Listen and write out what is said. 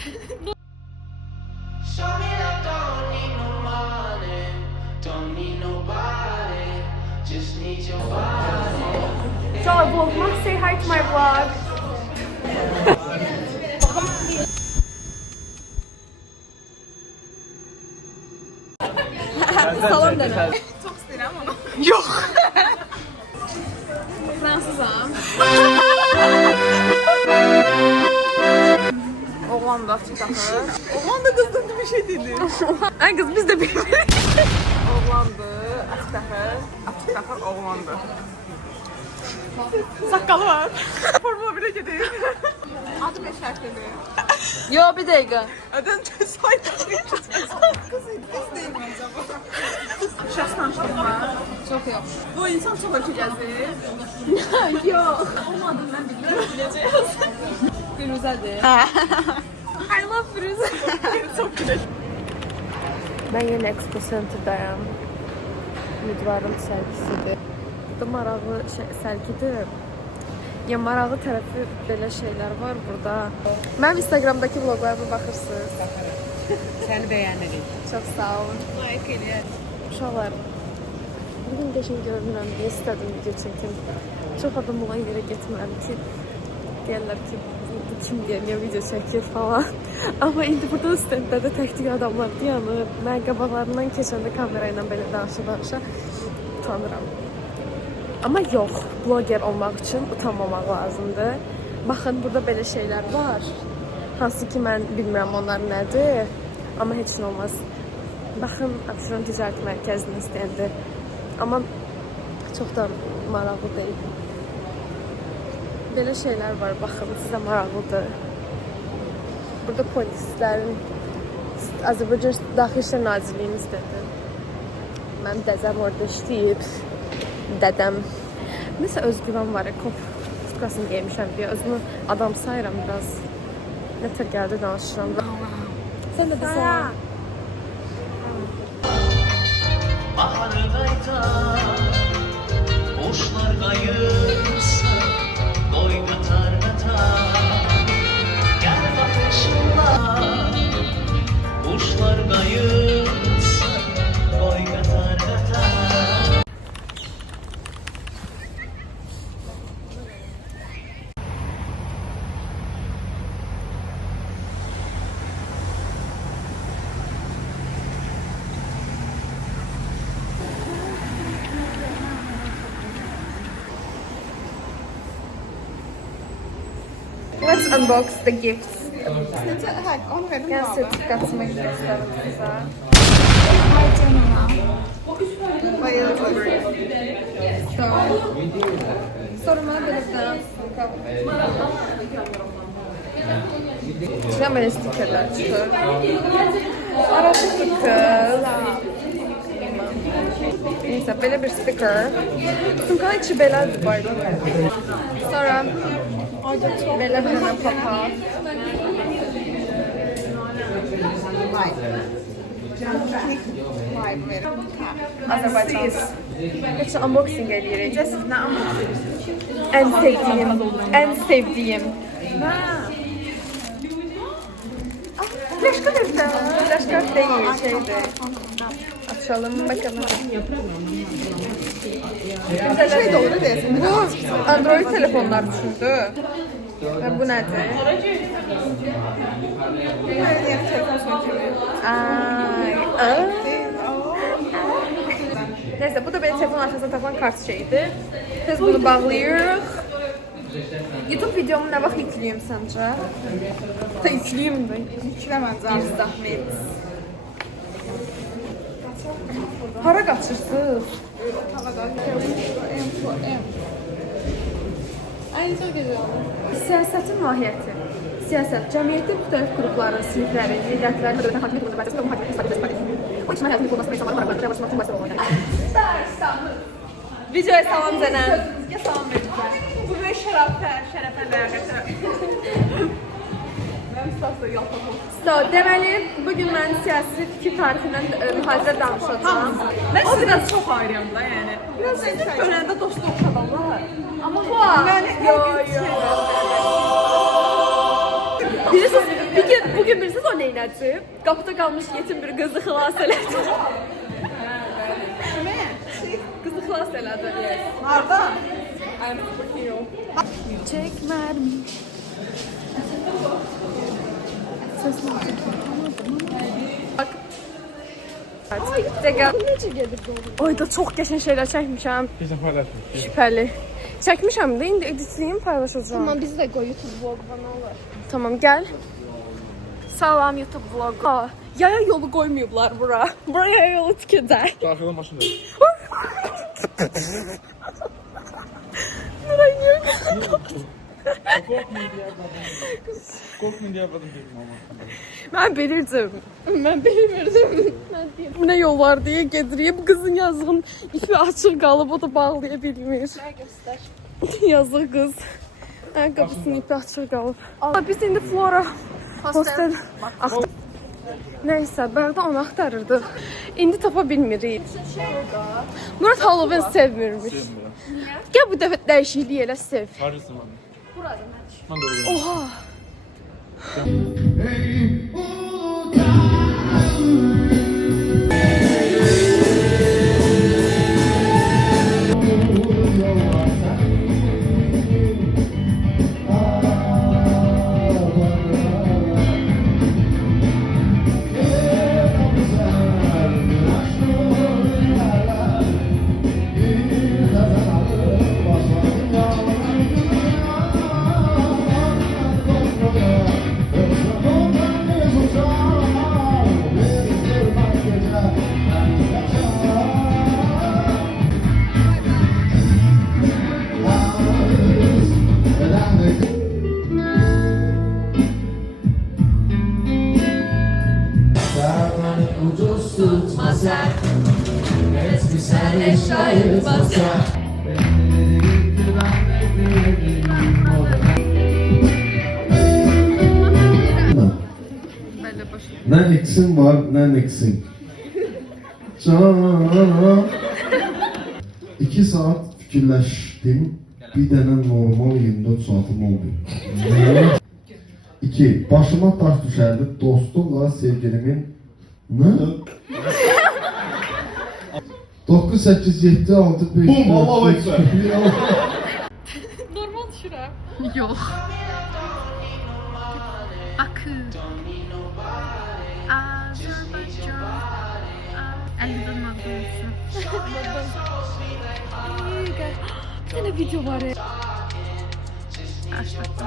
So, Wolfman, say hi to my vlog. Salam dene. Çok istəyirəm onu. Yox. Fransızam. Oğlan da açıq taxır. Oğlan da qızdan bir şey dedi. Ay kız biz de bilmiyoruz. Oğlandır, açıq taxır. Açıq taxır, oğlandır. Saqqalı var. Formula 1'e gedir. Adı 5 hərflidir. Yo bir dakika. Adım saydım. Kız değil mi acaba? Şəxs tanışlıq var. Çok yok. Bu insan çox ölkə gəzir. Yok. Olmadı, mən bilmirəm, biləcəyəm. Firuze'dir. I love Firuze. Çok güzel. Ben yine Expo Center'dayım. Ümidvarın sergisidir. Burada maraqlı sergidir. Ya maraqlı tərəfi belə şeylər var burada. Mənim Instagramdakı vloglarıma baxırsınız. Səni bəyənmirik. Çox sağ olun. Like eləyər. Uşaqlar, bugün qəşəng görünürəm deyə istədim video çəkim. Çox adam olan yerə getmirəm ki, deyirlər ki, bu kim deyir, niyə video çəkir falan. Amma indi burada stenddə də tək-tək adamlar dayanır. Mən qabaqlarından keçəndə kamera ilə belə danışa-danışa utanıram. Amma yox, bloger olmaq üçün utanmamaq lazımdır. Baxın, burada belə şeylər var. Hansı ki, mən bilmirəm onlar nədir. Amma heç nə olmaz. Baxın, Abşeron Ticarət Mərkəzinin stendi. Amma çox da maraqlı deyil. Belə şeylər var, baxın, sizə maraqlıdır. Burada polislərin, Azərbaycan Daxili İşlər Nazirliyinin stendi. Mənim dəzəm orada işləyib. Dədəm. Nəsə özgüvən var ya, koftkasını giymişəm deyə. Özümü adam sayıram biraz. Nətər gəldi danışıram. Sən də desən. Baharı qaytar, quşlar qayırsa, qoy qatar qatar. Gəl baxışlar, quşlar qayırsa, qoy qatar qatar. Let's unbox the gifts. Necə, hə, onu verin Gəl bana. sertifikatımı göstərim sizə. Ay canına. Bayılır. Sonra mənə belə bir dənə İçindən belə stikerlər çıxır. Araşıqdır kız. Neyse, belə bir sticker. Sumkanın içi belədir bayda. Sonra belə bir dənə papaq. Vay verin. Azərbaycan. Heç unboxing edirik. Siz nə anlatıyorsunuz? En sevdiğim. Flaşka nerede? Flaşka değil, şeydi. Açalım bakalım. Şey de olur desin. Bu Android telefonlar üçündü. Ve bu nedir? Yeni telefon sökülüyor. Ay. Neyse, bu da benim telefon arkasına takan kart şeydi. Biz bunu bağlayırıq. YouTube videomu ne vaxt yüklüyüm sence? Da yüklüyüm de. Yükləməcəm. Bir zahmet. Hara qaçırsınız? Ay çok güzel oldu. Siyasetin mahiyyəti. Siyasət, cəmiyyətdə müxtəlif qrupların, siniflərin, millətlərin, dövlətin hakimiyyət qurulması və mühakimət istifadəsi var. O içmə həyatını qurulması və insanların maraqlarını revolusyonlar tüm məsələ olmalı. Videoya salam denən. Sözünüzə salam verəcəm. Bu böyük şərəfə ləyaqətə. Mənim sağda yalpaq olsun. So, deməli, bugün mən siyasi fikir tarixindən mühazirə danışacağım. Mən sizdən çox ayrıyam da, yəni. Biraz sizin görəndə dostu oxşadamlar. Amma bu Məni hər gün Bilirsiniz, bugün bilirsiniz o neynədir? Qapıda qalmış yetim bir qızı xilas elədi. Qızı xilas elədi. Harda? Çekmermiş. Bak. Dəqiq. Necə gedir bu? Ay da çox qəşəng şeylər çəkmişəm. Kesin paylaşmış. Şübhəli. Çəkmişəm də indi editləyim paylaşacağım. Tamam biz de koy YouTube vloguna ne olur. Tamam gel. Salam YouTube vlogu. Aa, yaya yolu koymuyublar bura. Buraya yaya yolu tikəcək. Arkadan maşın değil. Buraya niye Korkmayın diye yapmadım dedim ama. Ben bilirdim. Ben bilmirdim. Bu ne yol var diye gedireyim. Kızın yazığın ipi açıq qalıb, o da bağlaya bilmir. Ver göster. Yazıq qız. Ayaqqabısının ipi açıq qalıb. Biz indi Flora hostel neyse, Berda onu axtarırdı. İndi tapa bilmirik. Murat Halloween sevmirmiş. Gel bu dəfə dəyişiklik elə sev. Harcısın bana. Burada Ben de oradayım. Oha. Ne eksin var, ne eksin. Can. 2 saat fikirləşdim. Bir dənə normal 24 saatim oldu. 2. Başıma taş düşərdi. Dostumla sevgilimin. Ne? 9, 8, 7, 6, 5, Bum, Allahu Ekber. Normal şura. Yok. Akı. Azerbaycan. Elden maddesin. Bir tane video var ya. Açtım.